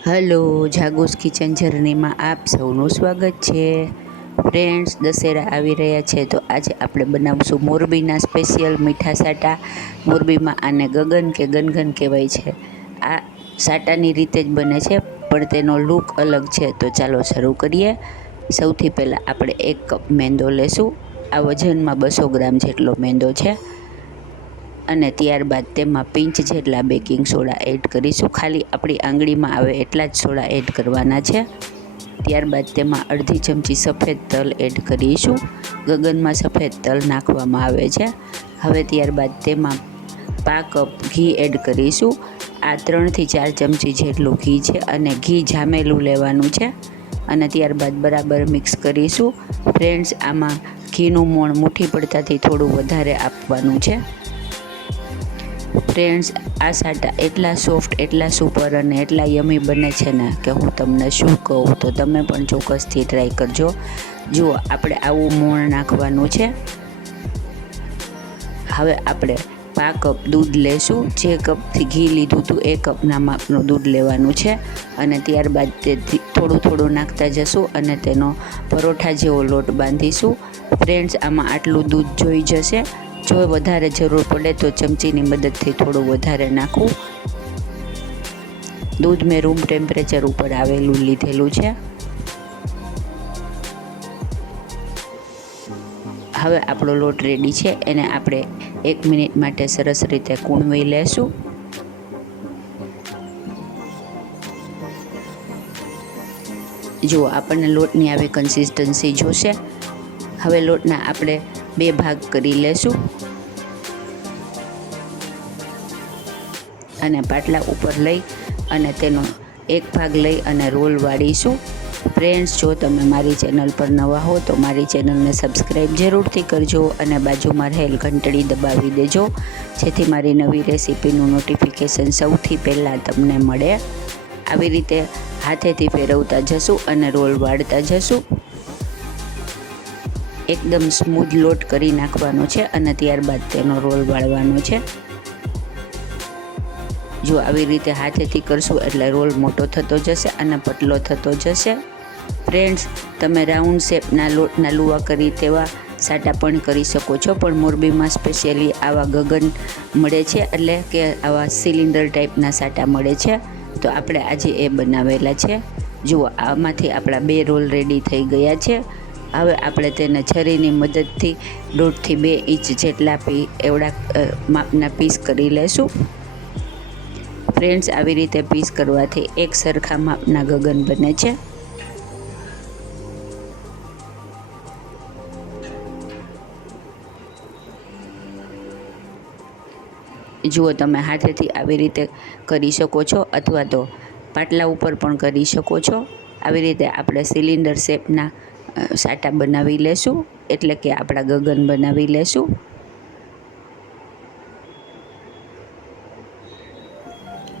Hello, જાગુસ kitchen જર્નીમાં આપ સૌનું સ્વાગત છે. ફ્રેન્ડ્સ, દશેરા આવી રહ્યા છે તો આજે આપણે બનાવશું મોરબીના સ્પેશિયલ મીઠા સાટા. મોરબીમાં આને ગગન કે ગનગન કહેવાય છે. આ સાટાની રીતે જ બને છે પણ તેનો લુક અલગ છે. તો ચાલો શરૂ કરીએ. સૌથી પહેલાં આપણે 1 કપ મેંદો લેશું. આ વજનમાં 200 ગ્રામ જેટલો મેંદો છે. અને ત્યારબાદ તેમાં પિંચ જેટલા બેકિંગ સોડા એડ કરીશું. ખાલી આપણી આંગળીમાં આવે એટલા જ સોડા એડ કરવાના છે. ત્યારબાદ તેમાં અડધી ચમચી સફેદ તલ એડ કરીશું. ગગનમાં સફેદ તલ નાખવામાં આવે છે. હવે ત્યારબાદ તેમાં પા કપ ઘી એડ કરીશું. આ 3 થી 4 ચમચી જેટલું ઘી છે અને ઘી જામેલું લેવાનું છે. અને ત્યારબાદ બરાબર મિક્સ કરીશું. ફ્રેન્ડ્સ, આમાં ઘીનું મોણ મુઠ્ઠી પડતાથી થોડું વધારે આપવાનું છે. ફ્રેન્ડ્સ, આ સાટા એટલા સોફ્ટ, એટલા સુપર અને એટલા યમી બને છે ને કે હું તમને શું કહું. તો તમે પણ ચોક્કસથી ટ્રાય કરજો. જુઓ, આપણે આવું મોણ નાખવાનું છે. હવે આપણે 5 કપ દૂધ લેશું. જે કપથી ઘી લીધું હતું એ કપના માપનું દૂધ લેવાનું છે. અને ત્યારબાદ તે થોડું થોડું નાખતા જશું અને તેનો પરોઠા જેવો લોટ બાંધીશું. ફ્રેન્ડ્સ, આમાં આટલું દૂધ જોઈ જશે. જો વધારે જરૂર પડે તો ચમચીની મદદથી થોડું વધારે નાખવું. દૂધ મેં રૂમ ટેમ્પરેચર ઉપર આવેલું લીધેલું છે. હવે આપણો લોટ રેડી છે. એને આપણે 1 મિનિટ માટે સરસ રીતે કૂણવી લેશું. જુઓ, આપણને લોટની આવી કન્સિસ્ટન્સી જોશે. હવે લોટના આપણે 2 ભાગ કરી લેશું અને પાટલા ઉપર લઈ અને તેનો એક ભાગ લઈ અને રોલ વાળીશું. ફ્રેન્ડ્સ, જો તમે મારી ચેનલ પર નવા હો તો મારી ચેનલને સબસ્ક્રાઈબ જરૂરથી કરજો અને બાજુમાં રહેલ ઘંટડી દબાવી દેજો, જેથી મારી નવી રેસીપીનું નોટિફિકેશન સૌથી પહેલાં તમને મળે. આવી રીતે હાથેથી ફેરવતા જશું અને રોલ વાળતા જશું. એકદમ સ્મૂધ લોટ કરી નાખવાનો છે અને ત્યારબાદ તેનો રોલ વાળવાનો છે. જો આવી રીતે હાથેથી કરશું એટલે રોલ મોટો થતો જશે અને પતલો થતો જશે. ફ્રેન્ડ્સ, તમે રાઉન્ડ શેપના લોટના લુવા કરી તેવા સાટા પણ કરી શકો છો, પણ મોરબીમાં સ્પેશિયલી આવા ગગન મળે છે, એટલે કે આવા સિલિન્ડર ટાઈપના સાટા મળે છે. તો આપણે આજે એ બનાવેલા છે. જુઓ, આમાંથી આપણા 2 રોલ રેડી થઈ ગયા છે. હવે આપણે તેને છરીની મદદથી 1.5 થી 2 ઇંચ જેટલા એવડા માપના પીસ કરી લેશું. ફ્રેન્ડ્સ, આવી રીતે પીસ કરવાથી એક સરખા માપના ગગન બને છે. જુઓ, તમે હાથેથી આવી રીતે કરી શકો છો અથવા તો પાટલા ઉપર પણ કરી શકો છો. આવી રીતે આપણે સિલિન્ડર શેપના સાટા બનાવી લેશું, એટલે કે આપણા ગગન બનાવી લેશું.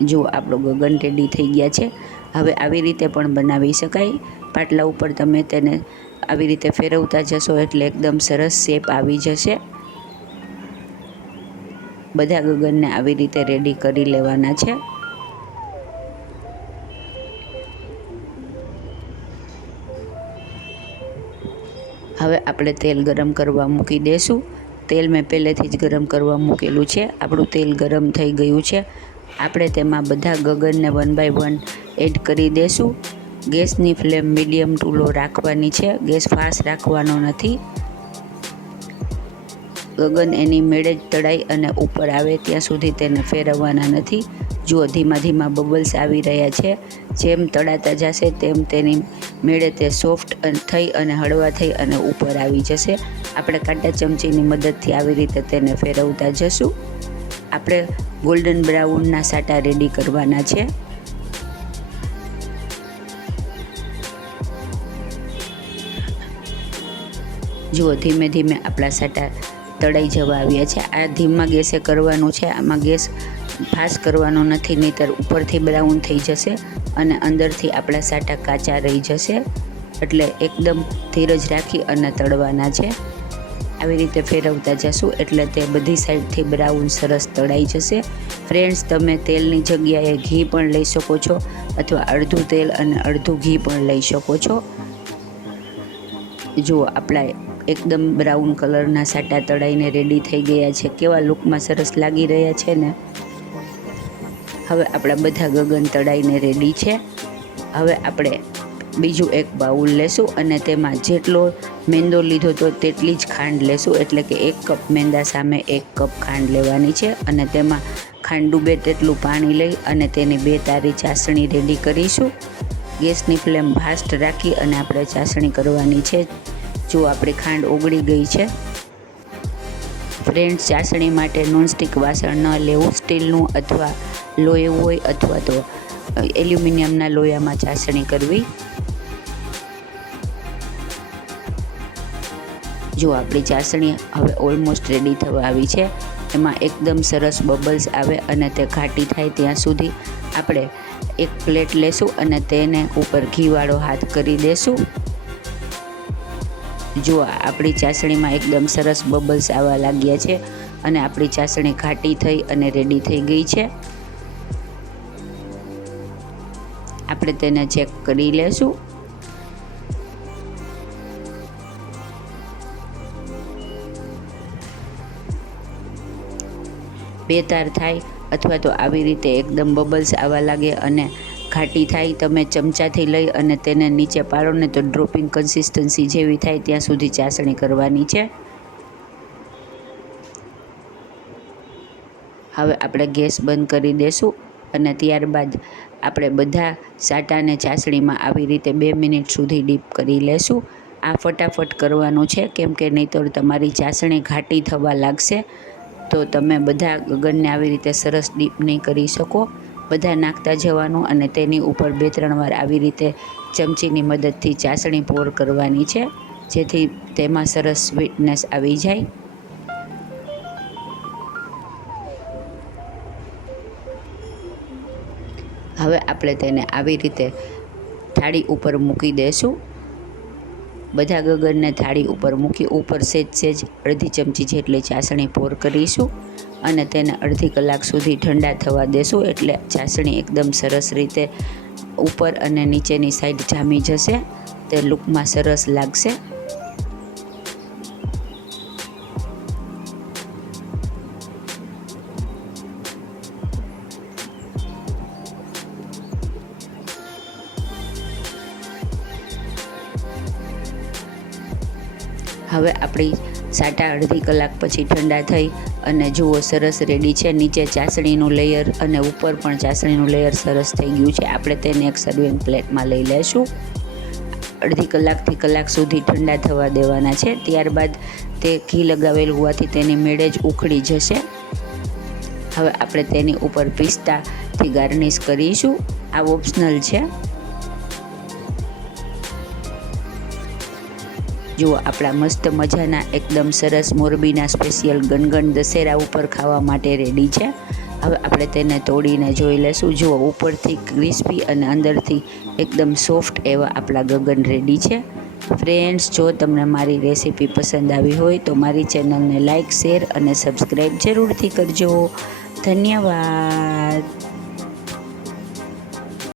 જુઓ, આપણો ગગન રેડી થઈ ગયા છે. હવે આવી રીતે પણ બનાવી શકાય. પાટલા ઉપર તમે તેને આવી રીતે ફેરવતા જશો એટલે એકદમ સરસ શેપ આવી જશે. બધા ગગનને આવી રીતે રેડી કરી લેવાના છે. હવે આપણે તેલ ગરમ કરવા મૂકી દઈશું. તેલ મેં પહેલેથી જ ગરમ કરવા મૂકેલું છે. આપણું તેલ ગરમ થઈ ગયું છે. આપણે તેમાં બધા ગગનને 1 બાય 1 એડ કરી દઈશું. ગેસની ફ્લેમ મીડિયમ ટુ લો રાખવાની છે. ગેસ ફાસ્ટ રાખવાનો નથી. ગગન એની મેળે જ તળાઈ અને ઉપર આવે ત્યાં સુધી તેને ફેરવવાના નથી. જુઓ, ધીમા ધીમા બબલ્સ આવી રહ્યા છે. જેમ તળાતા જશે તેમ તેની મેળે તે સોફ્ટ થઈ અને હળવા થઈ અને ઉપર આવી જશે. આપણે કાંટા ચમચીની મદદથી આવી રીતે તેને ફેરવતા જશું. આપણે ગોલ્ડન બ્રાઉનના સાટા રેડી કરવાના છે. જુઓ, ધીમે ધીમે આપણા સાટા તળાઈ જવા આવ્યા છે. આ ધીમા ગેસે કરવાનું છે. આમાં ગેસ ફાસ્ટ કરવાનો નથી, નહીંતર ઉપરથી બ્રાઉન થઈ જશે અને અંદરથી આપણા સાટા કાચા રહી જશે. એટલે એકદમ ધીરજ રાખી અને તળવાના છે. આવી રીતે ફેરવતા જશું એટલે તે બધી સાઈડથી બ્રાઉન સરસ તળાઈ જશે. ફ્રેન્ડ્સ, તમે તેલની જગ્યાએ ઘી પણ લઈ શકો છો અથવા અડધું તેલ અને અડધું ઘી પણ લઈ શકો છો. જુઓ, આપણા એકદમ બ્રાઉન કલરના સાટા તળાઈને રેડી થઈ ગયા છે. કેવા લુકમાં સરસ લાગી રહ્યા છે ને. હવે આપણા બધા ગગન તળાઈને રેડી છે. હવે આપણે બીજું એક બાઉલ લેશું અને તેમાં જેટલો મેંદો લીધો તો તેટલી જ ખાંડ લેશું, એટલે કે 1 કપ મેંદા સામે 1 કપ ખાંડ લેવાની છે અને તેમાં ખાંડ ડૂબે તેટલું પાણી લઈ અને તેની 2 તારી ચાસણી રેડી કરીશું. ગેસની ફ્લેમ ફાસ્ટ રાખી અને આપણે ચાસણી કરવાની છે. જો આપણી ખાંડ ઓગળી ગઈ છે. ફ્રેન્ડ્સ, ચાસણી માટે નોનસ્ટિક વાસણ ન લેવું, સ્ટીલનું અથવા લોયું હોય અથવા તો એલ્યુમિનિયમના લોયામાં ચાસણી કરવી. જો આપણી ચાસણી હવે ઓલમોસ્ટ રેડી થવા આવી છે. એમાં એકદમ સરસ બબલ્સ આવે અને તે ઘાટી થાય ત્યાં સુધી આપણે એક પ્લેટ લેશું અને તેને ઉપર ઘીવાળો હાથ કરી દેશું. જો આપણી ચાસણીમાં એકદમ સરસ બબલ્સ આવવા લાગ્યા છે અને આપણી ચાસણી ઘાટી થઈ અને રેડી થઈ ગઈ છે. આપણે તેને ચેક કરી લેશું. બે તાર થાય અથવા તો આવી રીતે એકદમ બબલ્સ આવવા લાગે અને ઘાટી થાય, તમે ચમચાથી લઈ અને તેને નીચે પાડો ને તો ડ્રોપિંગ કન્સિસ્ટન્સી જેવી થાય ત્યાં સુધી ચાસણી કરવાની છે. હવે આપણે ગેસ બંધ કરી દેશું અને ત્યારબાદ આપણે બધા સાટાને ચાસણીમાં આવી રીતે 2 મિનિટ સુધી ડીપ કરી લેશું. આ ફટાફટ કરવાનું છે કેમ કે નહીંતર તમારી ચાસણી ઘાટી થવા લાગશે તો તમે બધા ગગનને આવી રીતે સરસ ડીપ નહીં કરી શકો. બધા નાખતા જવાનું અને તેની ઉપર 2-3 વાર આવી રીતે ચમચીની મદદથી ચાસણી પોર કરવાની છે જેથી તેમાં સરસ સ્વીટનેસ આવી જાય. હવે આપણે તેને આવી રીતે થાળી ઉપર મૂકી દઈશું. બધા ગગનને થાળી ઉપર મૂકી ઉપર સેજ અડધી ચમચી જેટલી ચાસણી પોર કરીશું અને તેને અડધી કલાક સુધી ઠંડા થવા દેશું એટલે ચાસણી એકદમ સરસ રીતે ઉપર અને નીચેની સાઈડ જામી જશે. તે લુકમાં સરસ લાગશે. હવે આપણી સાટા અડધી કલાક પછી ઠંડા થઈ અને જુઓ સરસ રેડી છે. નીચે ચાસણીનું લેયર અને ઉપર પણ ચાસણીનું લેયર સરસ થઈ ગયું છે. આપણે તેને એક સર્વિંગ પ્લેટમાં લઈ લઈશું. અડધી કલાકથી કલાક સુધી ઠંડા થવા દેવાના છે. ત્યારબાદ તે ઘી લગાવેલું હોવાથી તેની મેળે જ ઉખડી જશે. હવે આપણે તેની ઉપર પિસ્તાથી ગાર્નિશ કરીશું. આ ઓપ્શનલ છે. જુઓ, આપણા મસ્ત મજાના એકદમ સરસ મોરબીના સ્પેશિયલ ગનગન દશેરા ઉપર ખાવા માટે રેડી છે. હવે આપણે તેને તોડીને જોઈ લેશું. જુઓ, ઉપરથી ક્રિસ્પી અને અંદરથી એકદમ સોફ્ટ એવા આપણા ગગન રેડી છે. ફ્રેન્ડ્સ, જો તમને મારી રેસીપી પસંદ આવી હોય તો મારી ચેનલને લાઇક, શેર અને સબસ્ક્રાઈબ જરૂરથી કરજો. ધન્યવાદ.